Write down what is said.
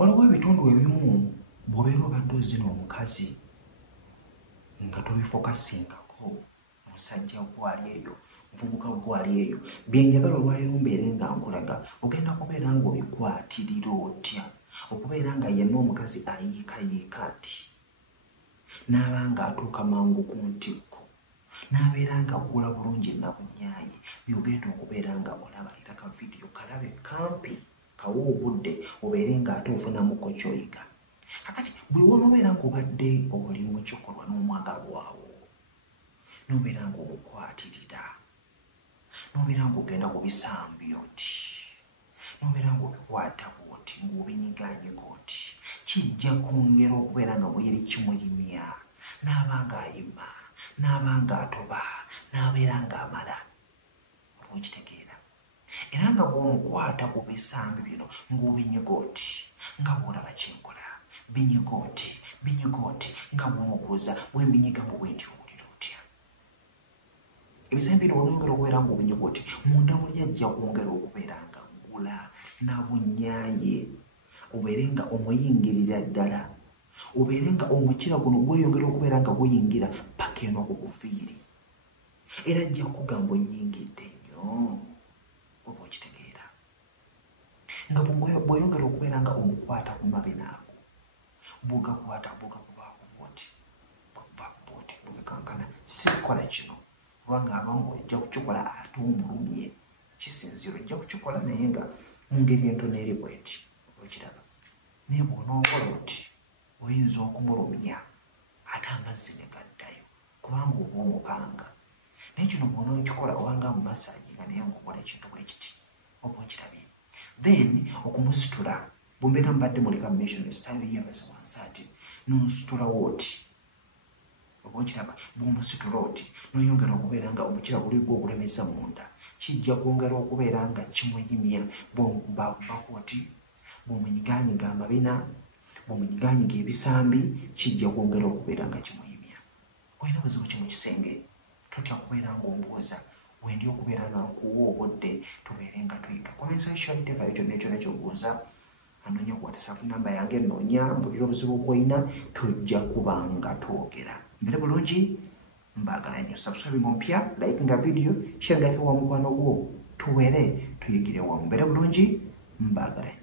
waliwo ebitundu ebimu bw'obeera obadde ozina omukazi nga tobifokasingako, musajja gwali eyo, muvubuka gwali eyo, byenjagala olwaleero mbeere nga nkulaga ogenda kubeera ng'obikwatirira otya okubeera nga yenna omukazi ayiikayiika ati n'aba nga atuuka mangu ku ntikko n'abeera nga aggula bulungi nabunyaaye byogenda okubeera nga olaba era ka vidiyo kalabe kampi kawo obudde obeere ng'ate ofunamuko ky'oyiga. Kakati buli wonoobeera ng'obadde oli mu kikolwa n'omwagalo waawo n'obeera ng'omukwatirira n'obeera ng'ogenda ku bisambi oti n'obeera ng'obikwata bw'oti ng'obinyigaanyiga oti kijja kwongera okubeera nga buli eri kimuyimya n'aba ng'ayima n'aba ng'atoba n'abeera ng'amala olw'ekitegeera era nga bw'omukwata ku bisambi bino ng'obinyiga oti nga bw'olaba kyenkola binyiga oti nga bw'omubuuza bwe mbinyigamu bwe nti owulira otya. Ebisambi bino olwongera okubeera ng'obinyiga oti munda muli ajja kwongera okubeera nga gula nabunyaaye obeere nga omuyingirira ddala obeere nga omukira guno gweyongera okubeera nga guyingira paka eno ku buviiri era ajja kukugamba onnyingidde nnyo oba okitegeera nga bw'oyongera okubeera nga omukwata ku mabina ago bw'ogakwata bw'ogakubaako bwoti bw'ogakankana si kukola kino kubanga abamu ojja kukikola ate omulumye kisinziro ojja kukikola naye nga mu ngeri entono eri bweti okiraba naye bw'onookola oti oyinza okumulumya ate amazzi ne gaddayo kubanga oba omukanga naye kino bw'onookikola obanga mu masaagi nga naye ng'okola ekintu bwe kiti oba okirabye then okumusitula bw'ombeera mbadde muleka mission esitayo yeebasa wansi ati n'onsitulawo oti oba okiraba bw'omusitula oti n'oyongera okubeera nga omukira guligwo ogulemesa munda kijja kwongera okubeera nga kimuyimya bw'omubako oti bw'omunyigaanyiga amabina bw'omunyigaanyiga ebisambi kijja kwongera okubeera nga kimuyimya. Olina buzibu ki mu kisenge totya kubeera ng'ombuuza wendi okubeera nga nkuwa obudde tubeere nga tuyiga conversation tekayo kyonna ekyonna ky'obuuza anoonya ku WhatsApp namba yange noonya mbulira obuzibu bw'olina tujja kuba nga twogera. Mbere bulungi mbaagala nnyo subscribe ompya like nga video share ngako wa mukwano gwo tuwere tuyigire wamu. Mbere bulungi mbaagala nnyo.